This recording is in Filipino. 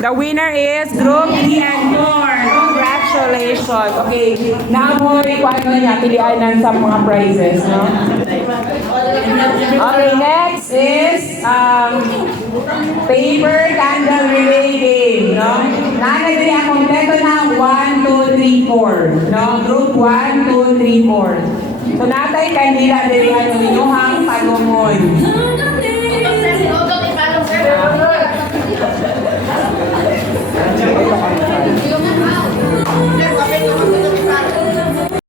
The winner is Group 3 and 4. Congratulations. Okay, namoy ko ano niya, pilihan sa mga prizes, no? Okay, next is paper candle relay game, no? Nanagay ang kompleto ng 1, 2, 3, 4, no? Group 1, 2, 3, 4. So natay kandila diri ang inyong palumoy.